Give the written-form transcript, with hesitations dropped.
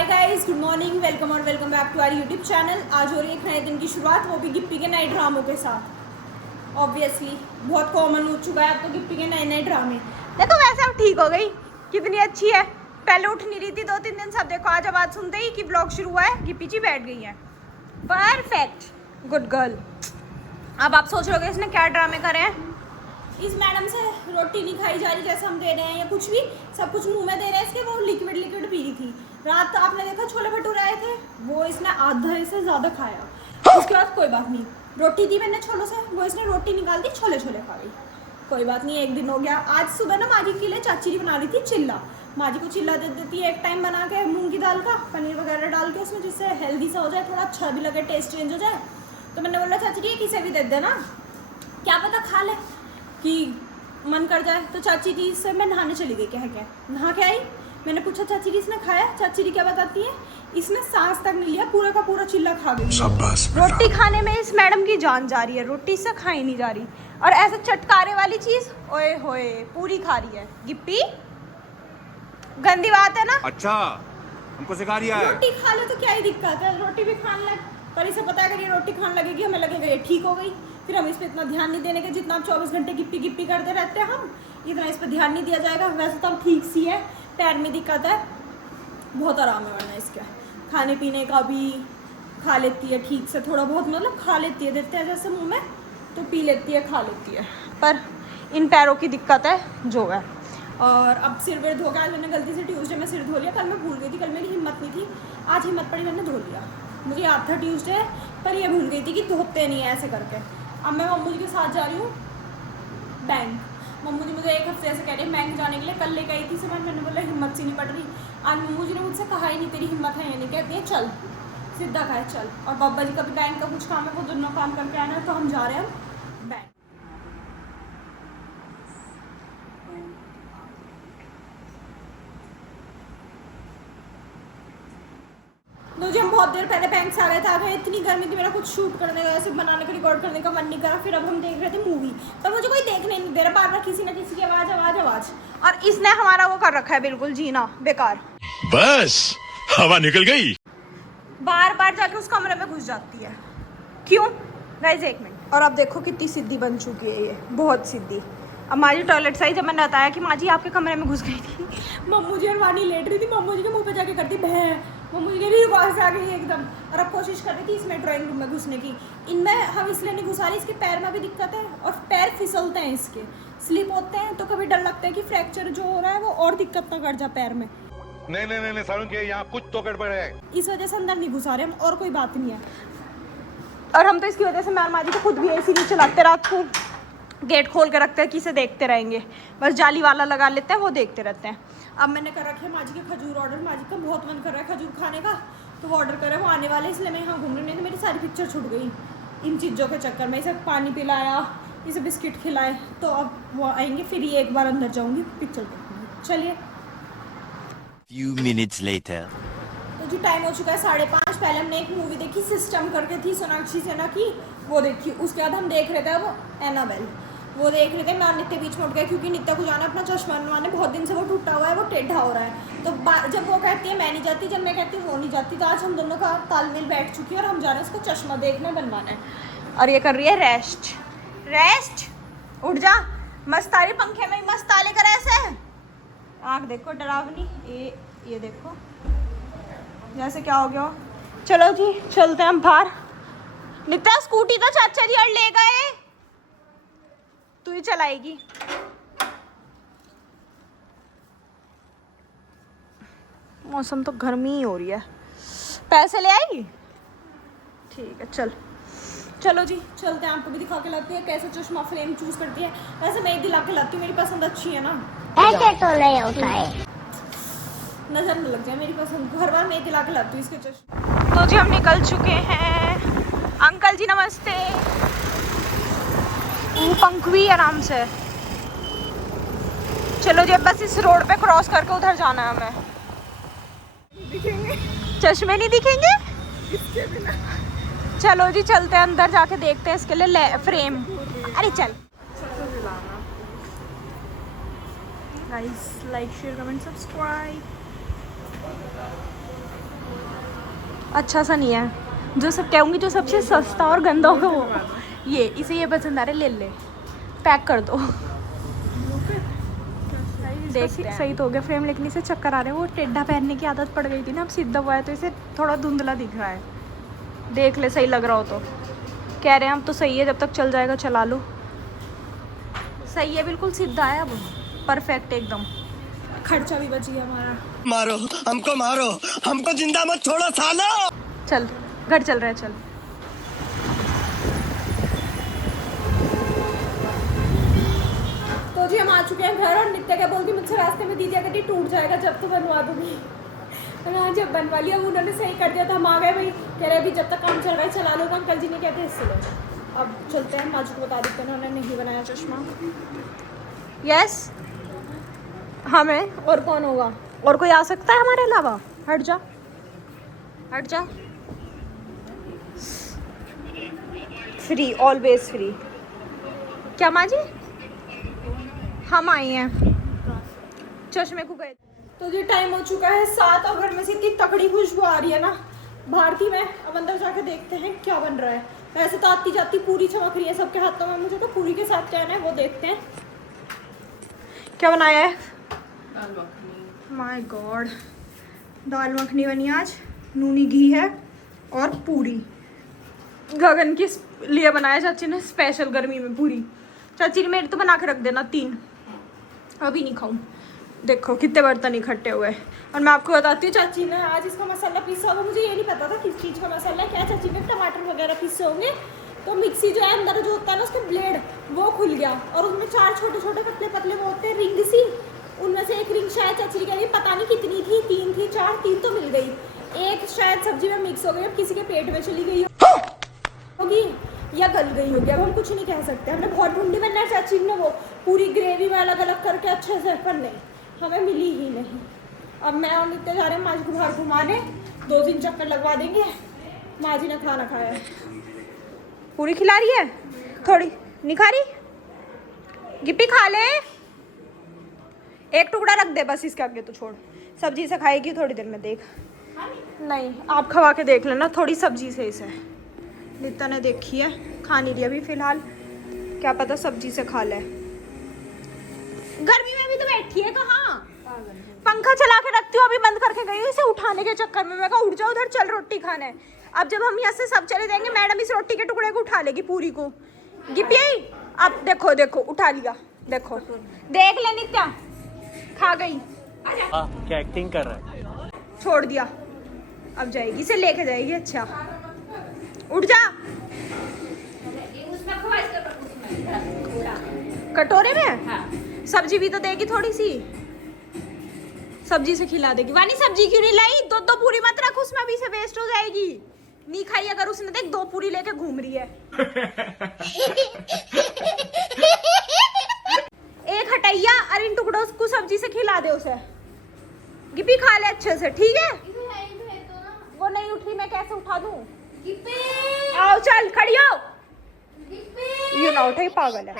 हाय guys, good morning, welcome और welcome back to our YouTube channel. आज हो रही है एक नए दिन की शुरुआत, वो भी गिप्पी के नए ड्रामों के साथ। ऑब्वियसली बहुत कॉमन हो चुका है अब तो गिप्पी के नए नए ड्रामे। देखो वैसे अब ठीक हो गई, कितनी अच्छी है। पहले उठ नहीं रही थी 2-3 दिन, सब देखो आज आवाज़ सुनते ही कि ब्लॉग शुरू हुआ है गिप्पी जी बैठ गई है। Perfect, good girl. अब आप सोच रहे हो इसने क्या ड्रामे करे हैं। इस मैडम से रोटी नहीं खाई जा रही जैसे हम दे रहे हैं या कुछ भी, सब कुछ मुंह में दे रहे हैं इसके। वो लिक्विड पी रही थी। रात आपने देखा छोले भटूरे आए थे, वो इसने आधा से ज़्यादा खाया। उसके बाद कोई बात नहीं, रोटी दी मैंने छोलों से, वो इसने रोटी निकाल दी, छोले खा गई। कोई बात नहीं, एक दिन हो गया। आज सुबह ना माँ जी के लिए चाची जी बना रही थी चिल्ला। माँ जी को चिल्ला दे देती है एक टाइम बना के, मूंग की दाल का, पनीर वगैरह डाल के उसमें, जिससे हेल्दी सा हो जाए, थोड़ा अच्छा भी लगे, टेस्ट चेंज हो जाए। तो मैंने बोला चाची जी किसे भी दे देना, क्या पता खा ले कि मन कर जाए। तो चाची जी से मैं नहाने चली गई। क्या नहा के आई, मैंने पूछा चाची जी इसने खाया। चाची जी क्या बताती है, इसने सांस तक नहीं लिया, पूरा का पूरा चिल्ला खा गई। रोटी खाने में इस मैडम की जान जा रही है, रोटी से खाई नहीं जा रही। और ऐसे चटकारे वाली चीज ओए होए पूरी खा रही है। गिप्पी गंदी बात है ना। अच्छा हमको सिखा रही है। रोटी खा ले तो क्या ही दिक्कत है, रोटी भी खाने लग। पर इसे पता है अगर ये रोटी खाने लगेगी हमें लगेगा ये ठीक हो गई। फिर हम इस पर इतना ध्यान नहीं देने के, जितना आप 24 घंटे गिप्पी करते रहते हैं हम, इतना इस पर ध्यान नहीं दिया जाएगा। वैसे तो हम ठीक सी है, पैर में दिक्कत है, बहुत आराम है। वरना इसका खाने पीने का भी खा लेती है ठीक से, थोड़ा बहुत मतलब खा लेती है, देते हैं जैसे मुंह में तो पी लेती है, खा लेती है। पर इन पैरों की दिक्कत है जो है। और अब सिर वेर धो के, आज मैंने गलती से ट्यूसडे में सिर धो लिया, कल मैं भूल गई थी, कल मेरी हिम्मत नहीं थी, आज हिम्मत पड़ी मैंने धो लिया। मुझे याद था ट्यूसडे, पर ये भूल गई थी कि धोते नहीं है ऐसे करके। अब मैं मम्मू जी के साथ जा रही हूँ बैंक। मम्मू जी मुझे एक हफ्ते से कह रही है बैंक जाने के लिए, कल लेकर आई थी सामान, मैंने बोला हिम्मत सी नहीं पड़ रही। आज मम्मू जी ने मुझसे कहा ही नहीं तेरी हिम्मत है या नहीं, कहती है चल सीधा कहा चल। और बाबा जी का भी बैंक का कुछ काम है, वो दोनों काम करके आना है, तो हम जा रहे हैं बैंक। तो जी हम बहुत देर पहले बैंक से आ गए थे। आगे इतनी गर्मी थी, मेरा कुछ शूट करने का, सिर्फ बनाने का, रिकॉर्ड करने का मन नहीं करा। फिर अब हम देख रहे थे मूवी, पर मुझे कोई देखने नहीं दे रहा, बार बार किसी ना किसी की आवाज़। और इसने हमारा वो कर रखा है बिल्कुल जीना बेकार। बस हवा निकल गई। बार बार जाके उस कमरे में घुस जाती है, क्यों गाइस? एक मिनट। और अब देखो कितनी सिद्धि बन चुकी है ये, बहुत सिद्धि। अब माँ जी टॉयलेट से आई, जब मैंने बताया कि माँ जी आपके कमरे में घुस गई थी, मम्मू जी और वानी लेट रही थी, मम्मू जी के मुंह पे जाके करती बह, मम्मू जी के भी आवाज़ आ गई एकदम। और अब कोशिश कर रही थी इसमें ड्राइंग रूम में घुसने की। इनमें हम इसलिए नहीं घुसा रही, इसके पैर में भी दिक्कत है और पैर फिसलते हैं, इसके स्लिप होते हैं, तो कभी डर लगता है कि फ्रैक्चर जो हो रहा है वो और दिक्कत ना कर जाए पैर में। नहीं सारुण के यहाँ कुछ तो गड़बड़ है, इस वजह से अंदर नहीं घुसा रहे हम, और कोई बात नहीं है। और हम तो इसकी वजह से माँ जी को खुद भी एसी नहीं चलाते, रात को गेट खोल के रखते हैं कि इसे देखते रहेंगे, बस जाली वाला लगा लेते हैं, वो देखते रहते हैं। अब मैंने कर रखे माँ जी के खजूर ऑर्डर, माँ जी का बहुत मन कर रहा है खजूर खाने का, तो वो ऑर्डर कर रहे हैं, वो आने वाले, इसलिए मैं यहाँ घूम रही। नहीं तो मेरी सारी पिक्चर छूट गई इन चीज़ों के चक्कर में। इसे पानी पिलाया, इसे बिस्किट खिलाए, तो अब वो आएंगे, फिर ये एक बार अंदर जाऊँगी पिक्चर देखूँगी। चलिए। Few minutes later. तो जी टाइम हो चुका है 5:30। पहले हमने एक मूवी देखी, सिस्टम करके थी, सोनाक्षी सिन्हा की, वो देखी। उसके बाद हम देख रहे थे अब एनाबेल, वो देख रहे थे। मैं नित्य बीच में उठ गया, क्योंकि नित्य को जाना अपना चश्मा बनवाने, बहुत दिन से वो टूटा हुआ है, वो टेढ़ा हो रहा है। तो जब वो कहती है मैं नहीं जाती, जब मैं कहती हूँ वो नहीं जाती, तो आज हम दोनों का तालमेल बैठ चुकी है और हम जा रहे हैं उसको चश्मा देखने बनवाना है। और ये कर रही है रेस्ट। उठ जा, मस्त आ रही पंखे में, मस्त आले कर ऐसे आँख देखो डरावनी। ये देखो जैसे क्या हो गया। चलो जी चलते हैं हम बाहर। नित्या स्कूटी तो चाचा जी और ले गए, तू ही चलाएगी। मौसम तो गर्मी ही हो रही है। पैसे ले आई? ठीक है चलो जी चलते हैं। आपको भी दिखा के लाती है कैसे चश्मा फ्रेम चूज करती है। वैसे मैं दिला के लाती हूँ, मेरी पसंद अच्छी है ना, ऐसे तो नहीं होता है, नजर न लग जाए मेरी पसंद। हर बार मैं दिला के लाती हूँ इसके चश्मे। तो जी हम निकल चुके हैं। अंकल जी नमस्ते। पंखवी आराम से। चलो जी अब बस इस रोड पे क्रॉस करके उधर जाना है हमें। दिखेंगे चश्मे, नहीं दिखेंगे इसके बिना। चलो जी चलते हैं अंदर, जाके देखते हैं इसके लिए फ्रेम। अरे चल guys, like share comment subscribe. अच्छा सा नहीं है। जो सब कहूँगी जो सबसे सस्ता और गंदा होगा वो ये, इसे ये पसंद आ रहा है, ले ले, पैक कर दो। देखते हैं। सही तो हो गया फ्रेम, लेकिन इसे चक्कर आ रहे हैं। वो टेढ़ा पहनने की आदत पड़ गई थी ना, अब सीधा हुआ है तो इसे थोड़ा धुंधला दिख रहा है। देख ले सही लग रहा हो तो। कह रहे हैं हम तो सही है, जब तक चल जाएगा चला लो। सही है, बिल्कुल सीधा है अब, परफेक्ट एकदम। खर्चा भी बच गया हमारा। मारो हमको जिंदा मत छोड़ो सालो। चल घर चल रहा है, चल। तो जी हम आ चुके हैं घर, और नित्या क्या बोलती मुझसे रास्ते में, दीदी अगर ये टूट जाएगा जब तो बनवा दूंगी। हाँ जब बनवा लिया, उन्होंने सही कर दिया था, हम आ गए भाई। कह रहे अभी जब तक काम चल रहा है चला लो। अंकल जी ने कहते हिस्से लो। अब चलते हैं, माजू को बता देते हैं उन्होंने नहीं बनाया चश्मा। यस हमें, और कौन होगा, और कोई आ सकता है हमारे अलावा? हट जा हट जा। Free, always free. क्या माँ जी? हम आए हैं, चश्मे को गए। तो जी टाइम हो चुका है 7, और घर में से इतनी तकड़ी खुशबू आ रही है ना बाहर की। मैं अब अंदर जाके देखते हैं क्या बन रहा है। वैसे तो आती जाती पूरी चमक रही है सबके हाथों में, मुझे तो पूरी के साथ क्या है वो देखते हैं क्या बनाया है। दाल मखनी। माय गॉड, दाल मखनी बनी आज, नूनी घी है और पूरी। गगन के लिए बनाया चाची ने स्पेशल, गर्मी में पूरी। चाची ने मेरे तो बना के रख देना 3, अभी नहीं खाऊं। देखो कितने बर्तन इकट्ठे हुए। और मैं आपको बताती हूँ, चाची ने आज इसका मसाला पीसा होगा, मुझे ये नहीं पता था किस चीज़ का मसाला है। क्या चाची ने टमाटर वगैरह पीसे होंगे, तो मिक्सी जो है अंदर जो होता है ना उसके ब्लेड वो खुल गया, और उसमें 4 छोटे छोटे पतले पतले वो होते हैं रिंग सी, उनमें से एक रिंग शायद चाची कह रही पता नहीं कितनी थी, 3 थी 4, 3 तो मिल गई, एक शायद सब्जी में मिक्स हो गई, अब किसी के पेट में चली गई होगी या गल गई होगी, अब हम कुछ नहीं कह सकते। हमने बहुत ढूंढी, बनना चाची ने वो पूरी ग्रेवी में अलग अलग करके अच्छे से, पर नहीं हमें मिली ही नहीं। अब मैं और नित्य जा रहे हैं माँ जी को बाहर घुमाने, 2-3 चक्कर लगवा देंगे। माँ जी ने खाना खाया है। पूरी खिला रही है, थोड़ी नहीं खा रही, गिप्पी खा ले, एक टुकड़ा रख दे बस इसके आगे, तो छोड़, सब्जी से खाएगी थोड़ी देर में, देख। नहीं आप खवा के देख लेना थोड़ी सब्जी से इसे। नित्या ने देखी है, खा नहीं रही अभी फिलहाल, क्या पता सब्जी से खा ले। गर्मी में भी तो बैठी है, कहाँ पंखा चला के रखती हूँ, अभी बंद करके गई हूँ इसे उठाने के चक्कर में। मैं कहा उठ जाओ उधर, चल रोटी खाना है। अब जब हम यहाँ से सब चले जाएंगे, मैडम इस रोटी के टुकड़े को उठा लेगी पूरी को। गिप्पी अब देखो देखो उठा लिया, देखो देख ले नित्या खा गई। क्या एक्टिंग कर रहा है? छोड़ दिया, अब जाएगी, इसे लेके जाएगी। अच्छा उठ जा, कटोरे में सब्जी भी तो देगी थोड़ी सी, सब्जी से खिला देगी। वानी सब्जी क्यों नहीं लाई? 2 पूरी मत रख उसमें, अभी से वेस्ट हो जाएगी। नहीं खाई अगर उसने, देख 2 पूरी लेके घूम रही है। एक हटैया और इन टुकड़ों को सब्जी से खिला दे उसे। गिप्पी खा ले अच्छे से, ठीक है? वो नहीं उठ रही, मैं कैसे उठा दूं? आओ चल खड़ी हो। यू ना उठे, पागल है।